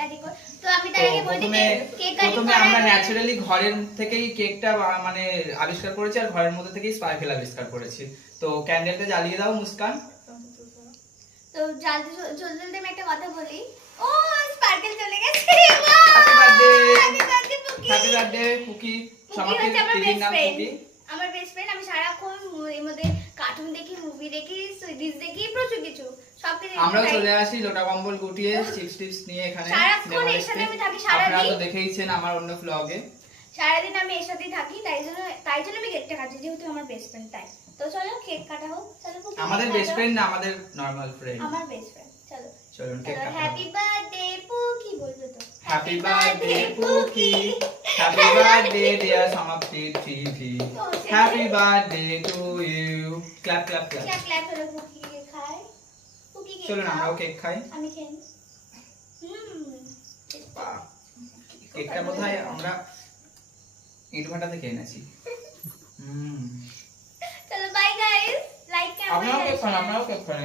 Cutting করব। তো আমি তার আগে বলি কেক কাটিং প্রথমে আমরা ন্যাচারালি ঘরের থেকেই কেকটা মানে আবিষ্কার করেছি আর ঘরের মধ্যে থেকেই স্পার্কেল আবিষ্কার করেছি। তো ক্যান্ডেলটা জ্বালিয়ে দাও মুস্কান। তো জ্বালতে চলতে আমি একটা কথা বলি। ও স্পার্কেল চলে গেছে। Happy birthday, happy birthday pookie. Happy birthday পুকি। সমাপ্তি আমার দিদির বেস্ট নাম ফ্রেন্ড। পুকি। আমার বেস্ট ফ্রেন্ড। আমি সারাক্ষণ এর মধ্যে কার্টুন দেখি, মুভি দেখি, সিরিজ দেখি, প্রচুর কিছু সবকিছু। আমরাও চলে আসি লোটা কম্বল গুটিয়ে চিপস টিপস নিয়ে এখানে সারাক্ষণ এর সাথে আমি থাকি সারাদিন। আপনারা তো দেখেইছেন আমার অন্য ব্লগে। সারাদিন আমি এর সাথেই থাকি, তাই জন্য আমি কেকটা কাটি, যেহেতু আমার বেস্ট ফ্রেন্ড তাই। তো চলো কেক কাটা হোক। চলো পুকি। আমাদের বেস্ট ফ্রেন্ড না, আমাদের নরমাল ফ্রেন্ড। আমার বেস্ট ফ্রেন্ড। চলো চলুন কেক কাটা। হ্যাপি বার্থডে পুকি বলবো তো। Happy birthday pookie, happy birthday dear Samapti TV, happy birthday to you. Clap clap clap. Clap clap হলো পুকি কে খায়। পুকি কে চলুন আমরাও কেক খাই। আমি খাই। বাহ, কেকটা কোথায় আমরা ইটভাটা থেকে এনেছি। চলো বাই গাইস, লাইক আপনারাও কেক খান, আপনারাও কেক খান।